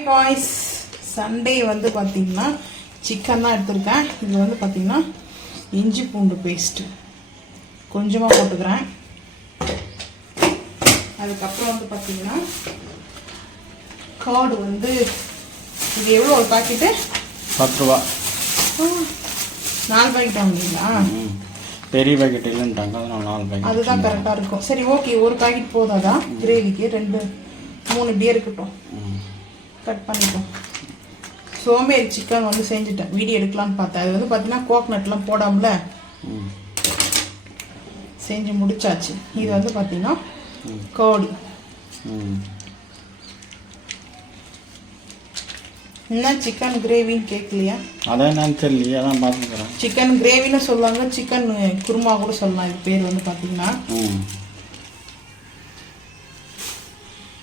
Guys Sunday வந்து பார்த்தீங்கன்னா chicken தான் எடுத்திருக்கேன். இது வந்து பார்த்தீங்கன்னா இஞ்சி பூண்டு பேஸ்ட்டு கொஞ்சமாக போட்டுக்கிறேன். அதுக்கப்புறம் வந்து பார்த்தீங்கன்னா கார்டு வந்து இது எவ்வளோ ஒரு பாக்கெட்டு பத்து ரூபா நாலு பாக்கெட் வாங்குறீங்களா ம். பெரிய பேக்கெட் இல்லைன்ட்டாங்க அதனால நாலு பேக்கெட் அதுதான் கரெக்டாக இருக்கும். சரி ஓகே ஒரு பாக்கெட் போதாதான் கிரேவிக்கு ரெண்டு மூணு இப்படியே இருக்கட்டும். கட் பண்ணிட்டோம் சோம்பேறி சிக்கன் வந்து செஞ்சுட்டேன். வீடியோ எடுக்கலாம்னு பார்த்தேன். அது வந்து பார்த்தீங்கன்னா கோக்னட்லாம் போடாமல. செஞ்சு முடிச்சாச்சு. இது வந்து பார்த்தீங்கன்னா கோடு. என்ன சிக்கன் கிரேவின்னு கேட்கலையா அதான் என்னன்னு தெரியலையே. அதான் பார்த்துக்கிறேன். சிக்கன் கிரேவின்னு சொல்லுவாங்க. சிக்கன் குருமா கூட சொல்லலாம். இது பேர் வந்து பார்த்தீங்கன்னா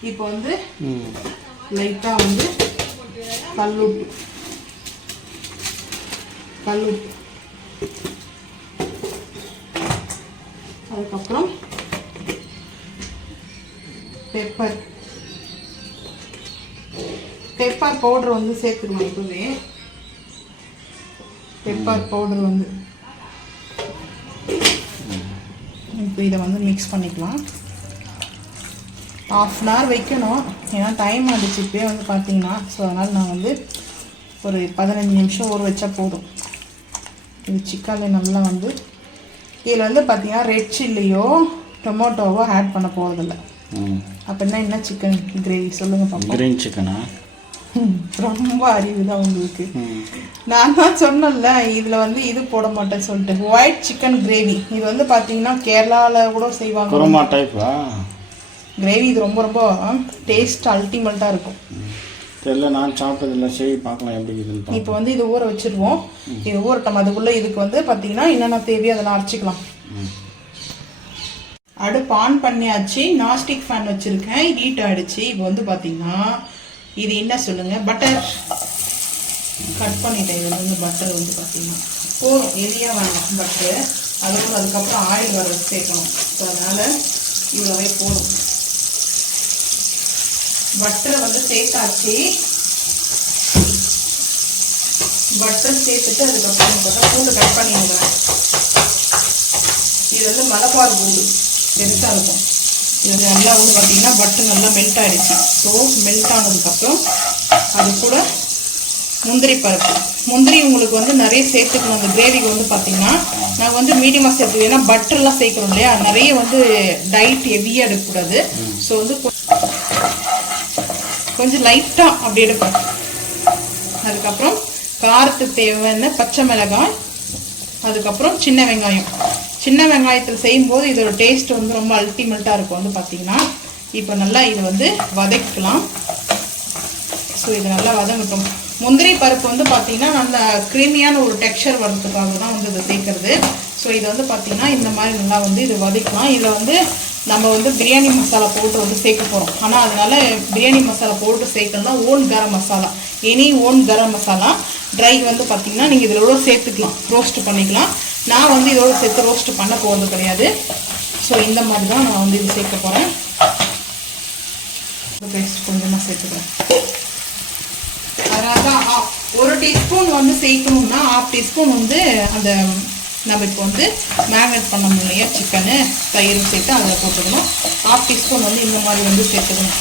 இப்போ வந்து லைட்டாக வந்து கல்லுப்பு. கல்லுப்பு. அதுக்கப்புறம் பெப்பர் பெப்பர் பவுடர் வந்து சேர்த்துக்கணும் இப்போவே பெப்பர் பவுடர் வந்து. இப்போ இதை வந்து மிக்ஸ் பண்ணிக்கலாம். ஆஃப் அன் ஹவர் வைக்கணும். ஏன்னா டைம் ஆகிடுச்சு இப்போயே வந்து பார்த்தீங்கன்னா ஸோ அதனால் நான் வந்து ஒரு பதினஞ்சு நிமிஷம் ஊற வச்சா போதும். இது சிக்கனில் நல்லா வந்து இதில் வந்து பார்த்தீங்கன்னா ரெட் சில்லியோ டொமேட்டோவோ ஆட் பண்ண போகிறதில்ல அப்படின்னா என்ன சிக்கன் கிரேவி சொல்லுங்கள் பாப்போம். கிரீன் சிக்கனா ரொம்ப அறிவு தான் உங்களுக்கு. நான் தான் சொன்னேன்ல இதில் வந்து இது போட மாட்டேன்னு சொல்லிட்டு. ஒயிட் சிக்கன் கிரேவி இது வந்து பார்த்தீங்கன்னா கேரளாவில் கூட செய்வாங்க. குருமா டைப்பா கிரேவி இது ரொம்ப ரொம்ப டேஸ்ட் அல்டிமேட்டாக இருக்கும். தெரியல நான் சாப்பிட்டதில்ல. சரி பார்க்கலாம் எப்படி இருக்குதுன்னு பார்ப்போம். இப்போ வந்து இது ஊற வச்சிருவோம். இது ஊறட்டும் அதுக்குள்ளே இதுக்கு வந்து பார்த்தீங்கன்னா என்னென்ன தேவையோ அதெல்லாம் அரைச்சிக்கலாம். அடுப்பு ஆன் பண்ணியாச்சு. நாஸ்டிக் ஃபேன் வச்சுருக்கேன். ஹீட் ஆயிடுச்சு. இப்போ வந்து பார்த்தீங்கன்னா இது என்ன சொல்லுங்க? பட்டர் கட் பண்ணிட்டேன். இது வந்து பட்டர் வந்து பார்த்தீங்கன்னா போதும் எளியாக வேண்டாம் பட்டர் அதோட அதுக்கப்புறம் ஆயில் வர சேர்க்கணும். ஸோ அதனால் இவ்வளோவே போதும். பட்டரை வந்து சேர்த்தாச்சு. பட்டர் சேர்த்துட்டு அதுக்கப்புறம் பார்த்தா பூண்டு கட் பண்ணிடுறேன் இது வந்து மலபார் பூண்டு. பெருசாக இருக்கும். இது நல்லா வந்து பார்த்தீங்கன்னா பட்டர் நல்லா மெல்ட் ஆயிடுச்சு. ஸோ மெல்ட் ஆனதுக்கப்புறம் அது கூட முந்திரி பருப்பு. முந்திரி உங்களுக்கு வந்து நிறைய சேர்த்துக்கணும் அந்த கிரேவிக்கு வந்து பார்த்தீங்கன்னா நாங்கள் வந்து மீடியமாக சேர்த்துக்கணும் ஏன்னா பட்டர்லாம் சேர்க்குறோம் இல்லையா? நிறைய வந்து டயட் ஹெவியாக எடுக்கக்கூடாது ஸோ வந்து கொஞ்சம் லைட்டாக அப்படி எடுப்போம் அதுக்கப்புறம் காரத்துக்கு தேவையான பச்சை மிளகாய் அதுக்கப்புறம் சின்ன வெங்காயம். சின்ன வெங்காயத்தில் செய்யும்போது இதோட டேஸ்ட் வந்து ரொம்ப அல்டிமேட்டாக இருக்கும். வந்து பார்த்தீங்கன்னா இப்போ நல்லா இதை வந்து வதக்கலாம் ஸோ இது நல்லா வதங்கட்டும். முந்திரி பருப்பு வந்து பார்த்தீங்கன்னா நல்ல க்ரீமியான ஒரு டெக்ஸ்சர் வர்றதுக்காக தான் வந்து இதை சேர்க்கறது ஸோ இதை வந்து பார்த்தீங்கன்னா இந்த மாதிரி நல்லா வந்து இது வதக்கலாம். இதில் வந்து நம்ம வந்து பிரியாணி மசாலா பவுட்ரு வந்து சேர்க்க போகிறோம் ஆனால் அதனால biryani masala powder சேர்க்கணும்னா own garam masala any own garam masala try வந்து பார்த்திங்கன்னா நீங்கள் இதில் சேர்த்துக்கலாம். ரோஸ்ட் பண்ணிக்கலாம். நான் வந்து இதோட சேர்த்து ரோஸ்ட் பண்ண போகிறது கிடையாது. ஸோ இந்த மாதிரி தான் நான் வந்து இது சேர்க்க போகிறேன் பேஸ்ட் கொஞ்சமாக சேர்த்துக்கிறேன் அதனால தான் ஒரு டீஸ்பூன் வந்து சேர்க்கணும்னா ஹாஃப் டீஸ்பூன் வந்து அந்த நம்ம இப்போ வந்து மேரினேட் பண்ணணும் இல்லையா சிக்கனு தயிர் சேர்த்து அதில் போட்டுக்கணும். ஹாஃப் டீஸ்பூன் வந்து இந்த மாதிரி வந்து சேர்த்துக்கணும்.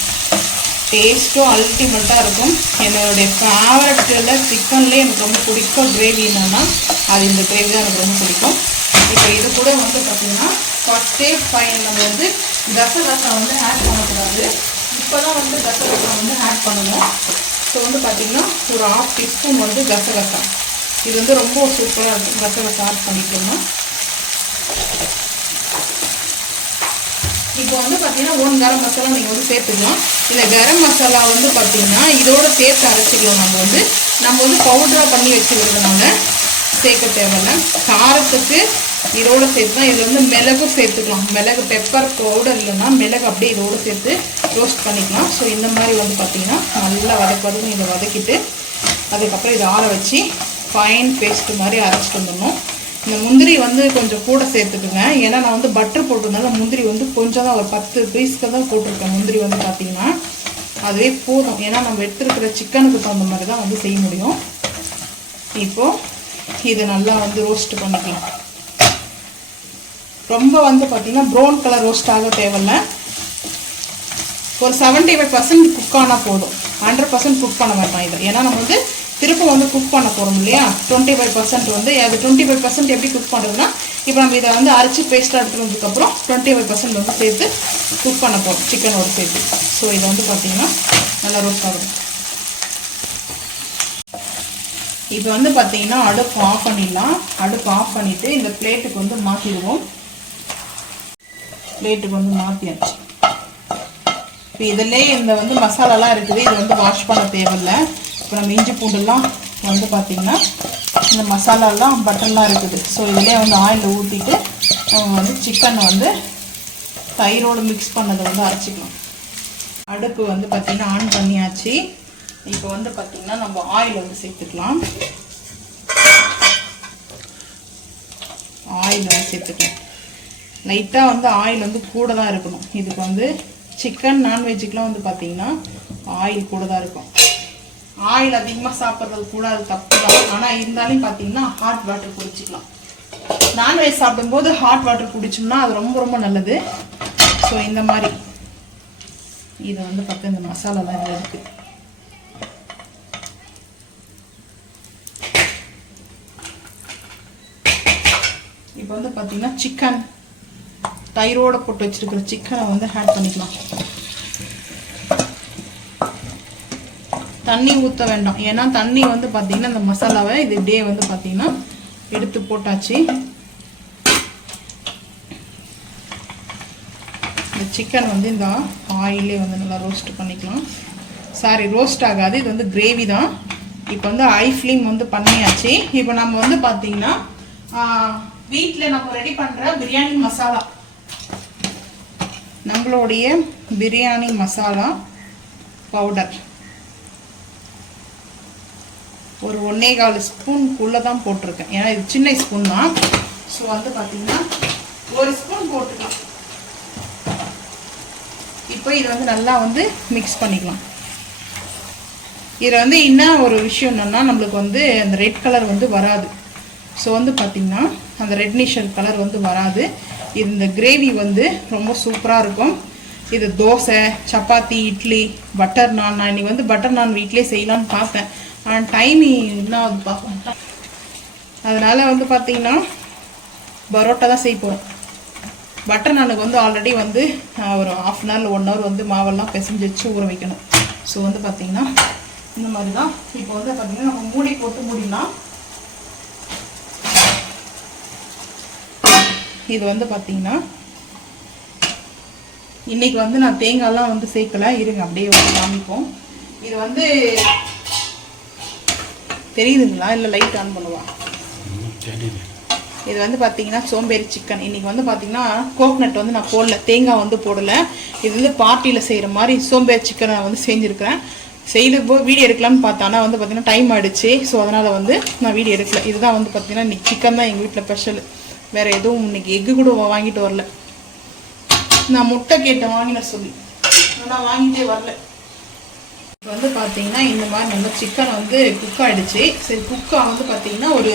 டேஸ்ட்டும் அல்டிமேட்டாக இருக்கும். என்னுடைய ஃபேவரட்டில் சிக்கன்லேயே எனக்கு ரொம்ப பிடிக்கும் கிரேவி என்னன்னா அது இந்த கிரேவி தான் எனக்கு ரொம்ப பிடிக்கும். இப்போ இது கூட வந்து பார்த்திங்கன்னா ஃபஸ்ட்டே ஃபைன் நம்ம வந்து கசகசா வந்து ஆட் பண்ணக்கூடாது. இப்போ தான் வந்து கசகசா வந்து ஆட் பண்ணணும். ஸோ வந்து பார்த்தீங்கன்னா ஒரு ஹாஃப் டீஸ்பூன் வந்து கசகசா இது வந்து ரொம்ப சூப்பராக இருக்கும் மசாலா ஆட் பண்ணிக்கணும் இப்போ வந்து பார்த்தீங்கன்னா ஒன் கரம் மசாலா நீங்கள் வந்து சேர்த்துக்கலாம். இந்த கரம் மசாலா வந்து பார்த்தீங்கன்னா இதோட சேர்த்து அரைச்சிக்கலாம். நம்ம வந்து நம்ம வந்து பவுடராக பண்ணி வச்சுக்கிறதுனால சேர்க்க தேவையில்ல. காரத்துக்கு இதோட சேர்த்து தான் இதில் வந்து மிளகு சேர்த்துக்கலாம். மிளகு பெப்பர் பவுடர் இல்லைன்னா மிளகு அப்படியே இதோடு சேர்த்து ரோஸ்ட் பண்ணிக்கலாம். ஸோ இந்த மாதிரி வந்து பார்த்திங்கன்னா நல்லா வதக்கு வதக்கு இதை வதக்கிட்டு அதுக்கப்புறம் இதை ஆற வச்சு ஃபைன் பேஸ்ட் மாதிரி அரைச்சிட்டு வந்துடணும். இந்த முந்திரி வந்து கொஞ்சம் கூட சேர்த்துக்குங்க. ஏன்னா நான் வந்து பட்டர் போட்டிருந்தனால முந்திரி வந்து கொஞ்சம் தான் ஒரு பத்து பீஸ்க்கு தான் போட்டிருக்கேன் முந்திரி வந்து பார்த்தீங்கன்னா அதுவே போதும். ஏன்னா நம்ம எடுத்துருக்கிற சிக்கனுக்கு தகுந்த மாதிரி தான் வந்து செய்ய முடியும். இப்போது இதை நல்லா வந்து ரோஸ்ட் பண்ணிக்கலாம். ரொம்ப வந்து பார்த்தீங்கன்னா ப்ரௌன் கலர் ரோஸ்ட் ஆக தேவையில்ல. ஒரு செவன்ட்டி ஃபைவ் பர்சன்ட் குக் ஆனால் போதும். ஹண்ட்ரட் பர்சன்ட் குக் பண்ண மாட்டோம் இதை. ஏன்னா நம்ம வந்து திரும்ப வந்து குக் பண்ண போகிறோம் இல்லையா? டுவெண்ட்டி ஃபைவ் பர்சன்ட் வந்து அது டுவெண்ட்டி ஃபைவ் பர்சன்ட் எப்படி குக் பண்ணுறதுன்னா இப்போ நம்ம இதை வந்து அரைச்சி பேஸ்ட்டாக எடுத்துக்கிறதுக்கப்புறம் டுவெண்ட்டி ஃபைவ் பர்சன்ட் வந்து சேர்த்து குக் பண்ண போகிறோம் சிக்கனோட சேர்த்து. ஸோ இதை வந்து பார்த்தீங்கன்னா நல்லா ரோஸ்ட் ஆகும் இப்போ வந்து பார்த்தீங்கன்னா அடுப்பு ஆஃப் பண்ணிடலாம். அடுப்பு ஆஃப் பண்ணிவிட்டு இந்த பிளேட்டுக்கு வந்து மாற்றிடுவோம் பிளேட்டுக்கு வந்து மாற்றியாச்சு இப்போ இதிலே இந்த வந்து மசாலாலாம் இருக்குது இது வந்து வாஷ் பண்ண தேவையில்லை. இப்போ நம்ம இஞ்சி பூண்டுலாம் வந்து பார்த்திங்கன்னா இந்த மசாலாலாம் பட்டர்லாம் இருக்குது. ஸோ இதிலே வந்து ஆயில் ஊற்றிட்டு நம்ம வந்து சிக்கனை வந்து தயிரோடு மிக்ஸ் பண்ணதை வந்து அரைச்சிக்கலாம். அடுப்பு வந்து பார்த்திங்கன்னா ஆன் பண்ணியாச்சு. இப்போ வந்து பார்த்திங்கன்னா நம்ம ஆயில் வந்து சேர்த்துக்கலாம். ஆயில் வந்து சேர்த்துக்கலாம். லைட்டாக வந்து ஆயில் வந்து கூட தான் இருக்கணும். இதுக்கு வந்து சிக்கன் நான்வெஜ்ஜுக்கெலாம் வந்து பார்த்திங்கன்னா ஆயில் கூட தான் இருக்கும். ஆயில் அதிகமாக சாப்பிட்றது கூட அது தப்பு தான். ஆனால் இருந்தாலும் பார்த்தீங்கன்னா ஹாட் வாட்டர் குடிச்சிக்கலாம். நான்வெஜ் சாப்பிடும்போது ஹாட் வாட்டர் குடிச்சோம்னா அது ரொம்ப ரொம்ப நல்லது. ஸோ இந்த மாதிரி. இது வந்து பார்த்தா இந்த மசாலாலாம் இதில் இருக்குது இப்போ வந்து பார்த்தீங்கன்னா சிக்கன் தயிரோட போட்டு வச்சுருக்கிற சிக்கனை வந்து ஆட் பண்ணிக்கலாம். தண்ணி ஊற்ற வேண்டாம். ஏன்னா தண்ணி வந்து பார்த்தீங்கன்னா இந்த மசாலாவை இது இப்படியே வந்து பார்த்தீங்கன்னா எடுத்து போட்டாச்சு. இந்த சிக்கன் வந்து இந்த ஆயிலே வந்து நல்லா ரோஸ்ட் பண்ணிக்கலாம். சாரி ரோஸ்ட் ஆகாது. இது வந்து கிரேவி தான். இப்போ வந்து ஐ ஃப்ளேம் வந்து பண்ணியாச்சு. இப்போ நம்ம வந்து பார்த்தீங்கன்னா வீட்டில் நம்ம ரெடி பண்ணுற பிரியாணி மசாலா நம்மளுடைய பிரியாணி மசாலா பவுடர் ஒரு ஒன்னே கால் ஸ்பூனுக்குள்ளே தான் போட்டிருக்கேன். ஏன்னா இது சின்ன ஸ்பூன் தான். ஸோ வந்து பார்த்தீங்கன்னா ஒரு ஸ்பூன் போட்டுக்கலாம். இப்போ இதை வந்து நல்லா வந்து மிக்ஸ் பண்ணிக்கலாம். இதில் வந்து என்ன ஒரு விஷயம் என்னென்னா நம்மளுக்கு வந்து அந்த ரெட் கலர் வந்து வராது. ஸோ வந்து பார்த்திங்கன்னா அந்த ரெட்னிஷர் கலர் வந்து வராது. இந்த கிரேவி வந்து ரொம்ப சூப்பராக இருக்கும். இது தோசை சப்பாத்தி இட்லி பட்டர் நான் நான் இன்றைக்கி வந்து பட்டர் நான் வீட்டிலே செய்யலான்னு பார்த்தேன். ஆனால் டைம் என்ன ஆகுது பார்ப்போம். அதனால் வந்து பார்த்தீங்கன்னா பரோட்டா தான் செய்ய போகிறோம் பட்டர் நானுக்கு வந்து ஆல்ரெடி வந்து ஒரு half an hour one hour வந்து மாவெல்லாம் பிசைஞ்சு வச்சு ஊற வைக்கணும். ஸோ வந்து பார்த்தீங்கன்னா இந்த மாதிரி தான் இப்போ வந்து பார்த்தீங்கன்னா நம்ம மூடி போட்டு மூடிடலாம் இது வந்து பார்த்தீங்கன்னா இன்றைக்கி வந்து நான் தேங்காய்லாம் வந்து சேர்க்கலை. இருங்க அப்படியே வந்து காமிப்போம். இது வந்து தெரியுதுங்களா? இல்லை லைட் ஆன் பண்ணுவா? இது வந்து பார்த்தீங்கன்னா சோம்பேறி சிக்கன் இன்னைக்கு வந்து பார்த்தீங்கன்னா கோக்னட் வந்து நான் போடல. தேங்காய் வந்து போடல. இது வந்து பார்ட்டியில் செய்கிற மாதிரி சோம்பேறி சிக்கனை நான் வந்து செஞ்சுருக்கிறேன். செய்து போ வீடியோ எடுக்கலாம்னு பார்த்தானா. வந்து பார்த்தீங்கன்னா டைம் ஆயிடுச்சு. ஸோ அதனால் வந்து நான் வீடியோ எடுக்கல. இதுதான் வந்து பார்த்தீங்கன்னா இன்னைக்கு சிக்கன் தான் எங்கள் வீட்டில் ஸ்பெஷல் வேறு எதுவும் இன்னைக்கு எக்கு கூட வாங்கிட்டு வரல. நான் முட்டை கேட்டேன் வாங்கின சொல்லி. ஆனால் வாங்கிட்டே வரல. வந்து பார்த்தீங்கன்னா இந்த மாதிரி நம்ம சிக்கன் வந்து குக் ஆகிடுச்சு சரி குக்காக வந்து பார்த்தீங்கன்னா ஒரு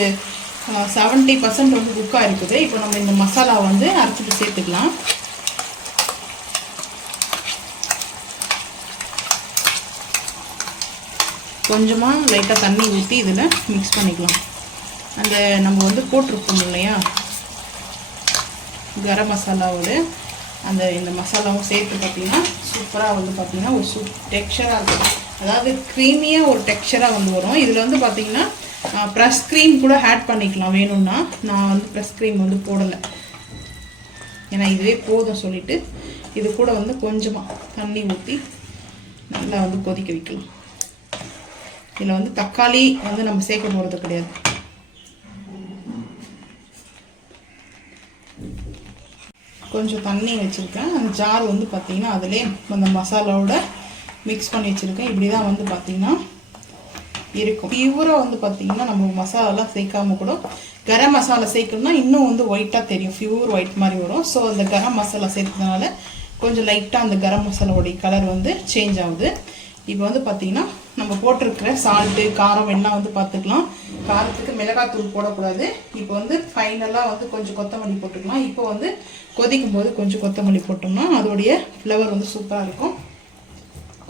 செவன்ட்டி பர்சன்ட் வந்து குக்காக இருக்குது இப்போ நம்ம இந்த மசாலா வந்து அரைச்சிட்டு சேர்த்துக்கலாம். கொஞ்சமாக லைட்டாக தண்ணி ஊற்றி இதில் மிக்ஸ் பண்ணிக்கலாம். அந்த நம்ம வந்து போட்டிருப்போம் இல்லையா? கரம் மசாலாவோட அந்த இந்த மசாலாவும் சேர்த்து பார்த்தீங்கன்னா சூப்பராக வந்து பார்த்தீங்கன்னா ஒரு சூப் டெக்ஸ்டராக இருக்கும். அதாவது க்ரீமியாக ஒரு டெக்ஸ்சராக வந்து வரும். இதில் வந்து பார்த்தீங்கன்னா ப்ரெஸ் க்ரீம் கூட ஆட் பண்ணிக்கலாம். வேணும்னா நான் வந்து ப்ரெஸ் க்ரீம் வந்து போடலை. ஏன்னா இதுவே போதும் சொல்லிட்டு இது கூட வந்து கொஞ்சமாக தண்ணி ஊற்றி நல்லா வந்து கொதிக்க வைக்கலாம். இதில் வந்து தக்காளி வந்து நம்ம சேர்க்க போகிறது கிடையாது. கொஞ்சம் தண்ணி வச்சுருக்கேன். அந்த ஜார் வந்து பார்த்தீங்கன்னா அதிலே அந்த மசாலாவோட மிக்ஸ் பண்ணி வச்சுருக்கேன். இப்படி தான் வந்து பார்த்திங்கன்னா இருக்கும். பியூராக வந்து பார்த்தீங்கன்னா நம்ம மசாலாலாம் சேர்க்காம கூட கரம் மசாலா சேர்க்கணும்னா இன்னும் வந்து ஒயிட்டாக தெரியும். ஃபியூர் ஒயிட் மாதிரி வரும். ஸோ அந்த கரம் மசாலா சேர்த்ததுனால கொஞ்சம் லைட்டாக அந்த கரம் மசாலாவுடைய கலர் வந்து சேஞ்ச் ஆகுது. இப்போ வந்து பார்த்தீங்கன்னா நம்ம போட்டிருக்கிற சால்ட்டு காரம் எல்லாம் வந்து பார்த்துக்கலாம் காரத்துக்கு மிளகாத்தூள் போடக்கூடாது. இப்போ வந்து ஃபைனலாக வந்து கொஞ்சம் கொத்தமல்லி போட்டுக்கலாம். இப்போ வந்து கொதிக்கும் போது கொஞ்சம் கொத்தமல்லி போட்டோம்னா அதோடைய ஃப்ளவர் வந்து சூப்பராக இருக்கும்.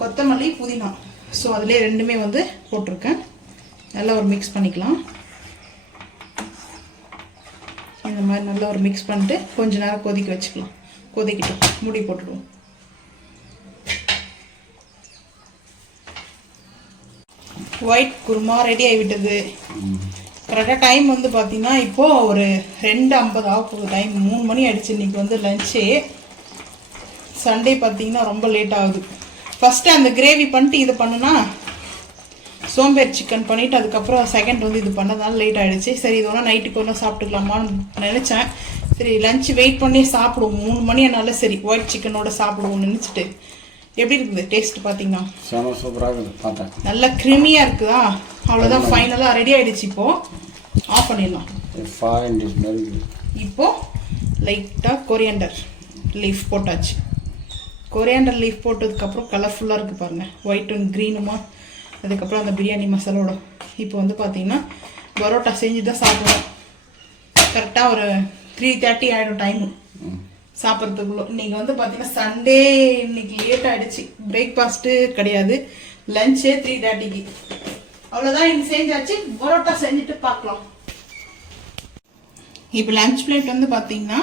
கொத்தமல்லி புதினா. ஸோ அதிலே ரெண்டுமே வந்து போட்டிருக்கேன். நல்லா ஒரு மிக்ஸ் பண்ணிக்கலாம். இந்த மாதிரி நல்லா ஒரு மிக்ஸ் பண்ணிட்டு கொஞ்ச நேரம் கொதிக்க வச்சுக்கலாம். கொதிக்கிட்டு மூடி போட்டுடுவோம். ஒயிட் குருமா ரெடி ஆகிவிட்டது. கரெக்டாக டைம் வந்து பார்த்தீங்கன்னா இப்போது ஒரு ரெண்டு ஐம்பது ஆக போகுது. டைம் மூணு மணி ஆயிடுச்சு. இன்னைக்கு வந்து லஞ்சே சண்டே பார்த்தீங்கன்னா ரொம்ப லேட் ஆகுது. ஃபஸ்ட்டு அந்த கிரேவி பண்ணிட்டு இது பண்ணுனா சோம்பேறி சிக்கன் பண்ணிவிட்டு அதுக்கப்புறம் செகண்ட் வந்து இது பண்ணதால லேட் ஆகிடுச்சு சரி இது வேணால் நைட்டுக்கு ஒன்றும் சாப்பிட்டுக்கலாமான்னு நினச்சேன். சரி லஞ்ச் வெயிட் பண்ணி சாப்பிடுவோம். மூணு மணி ஆனாலும் சரி ஒயிட் சிக்கனோட சாப்பிடுவோம்னு நினச்சிட்டு. எப்படி இருக்குது டேஸ்ட் பார்த்தீங்கன்னா செம சூப்பராக இருக்குது. நல்லா க்ரிமியாக இருக்குதா? அவ்வளோதான் ஃபைனலாக ரெடி ஆயிடுச்சு இப்போது ஆஃப் பண்ணிடலாம். ஃபாரின் டிஷ் மாதிரி இருக்குது. இப்போ லைட்டாக கொரியண்டர் லீஃப் போட்டாச்சு. கொரியாண்டர் லீஃப் போட்டதுக்கப்புறம் கலர்ஃபுல்லாக இருக்குது பாருங்கள் ஒயிட் அண்ட் க்ரீனுமா அதுக்கப்புறம் அந்த பிரியாணி மசாலோட. இப்போ வந்து பார்த்தீங்கன்னா பரோட்டா செஞ்சு தான் சாப்பிடுவோம் கரெக்டாக ஒரு த்ரீ தேர்ட்டி ஆகிடும் டைமு சாப்பிட்றதுக்குள்ள. இன்னைக்கு வந்து பார்த்தீங்கன்னா சண்டே இன்னைக்கு லேட் ஆயிடுச்சு. பிரேக்ஃபாஸ்ட்டு கிடையாது. லஞ்சே த்ரீ தேர்ட்டிக்கு அவ்வளோதான் இன்னைக்கு செஞ்சாச்சு. பரோட்டா செஞ்சுட்டு பார்க்கலாம் இப்போ லஞ்ச் பிளேட் வந்து பார்த்தீங்கன்னா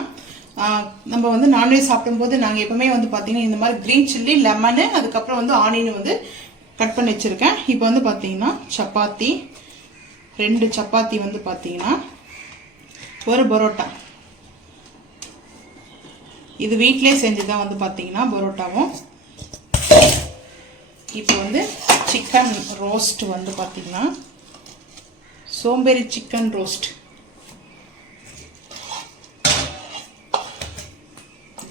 நம்ம வந்து நான்வெஜ் சாப்பிடும்போது நாங்கள் எப்பவுமே வந்து பார்த்தீங்கன்னா இந்த மாதிரி க்ரீன் சில்லி லெமனு அதுக்கப்புறம் வந்து ஆனியன் வந்து கட் பண்ணி வச்சுருக்கேன். இப்போ வந்து பார்த்தீங்கன்னா சப்பாத்தி ரெண்டு சப்பாத்தி வந்து பார்த்தீங்கன்னா ஒரு பரோட்டா. இது வீட்டிலே செஞ்சு தான் வந்து பார்த்தீங்கன்னா பரோட்டாவும். இப்போ வந்து சிக்கன் ரோஸ்ட் வந்து பார்த்தீங்கன்னா சோம்பேறி சிக்கன் ரோஸ்ட்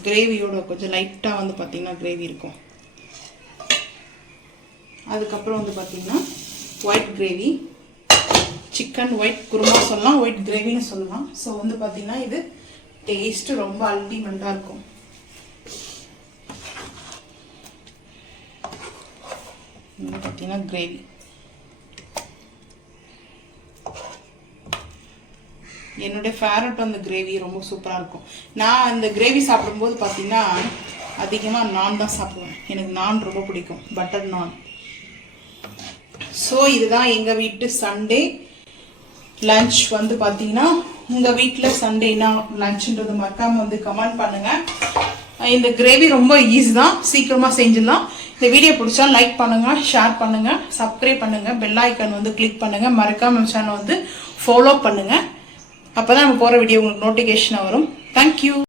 கிரேவியோட கொஞ்சம் லைட்டாக வந்து பார்த்திங்கன்னா கிரேவி இருக்கும். அதுக்கப்புறம் வந்து பார்த்திங்கன்னா white gravy chicken white kurma சொல்லலாம் ஒயிட் கிரேவின்னு சொல்லலாம். ஸோ வந்து பார்த்திங்கன்னா இது டேஸ்ட்டு ரொம்ப அல்டிமெண்ட்டாக இருக்கும். பார்த்தீங்கன்னா கிரேவி என்னுடைய ஃபேவரட் அந்த கிரேவி ரொம்ப சூப்பராக இருக்கும். நான் அந்த கிரேவி சாப்பிடும்போது பார்த்தீங்கன்னா அதிகமாக நான் தான் சாப்பிடுவேன். எனக்கு நான் ரொம்ப பிடிக்கும். பட்டர் நான் ஸோ இதுதான் எங்கள் வீட்டு சண்டே லஞ்ச் வந்து பார்த்தீங்கன்னா உங்கள் வீட்டில் சண்டேனா லஞ்சுன்றது மறக்காமல் வந்து கமெண்ட் பண்ணுங்கள் இந்த கிரேவி ரொம்ப ஈஸி தான். சீக்கிரமாக செஞ்சிடலாம். இந்த வீடியோ பிடிச்சா லைக் பண்ணுங்கள் ஷேர் பண்ணுங்கள் சப்ஸ்கிரைப் பண்ணுங்கள் பெல் ஐக்கன் வந்து கிளிக் பண்ணுங்கள் மறக்காம சேனல் வந்து ஃபாலோ பண்ணுங்கள் அப்போ தான் நம்ம போகிற வீடியோ உங்களுக்கு நோட்டிஃபிகேஷனாக வரும். தேங்க்யூ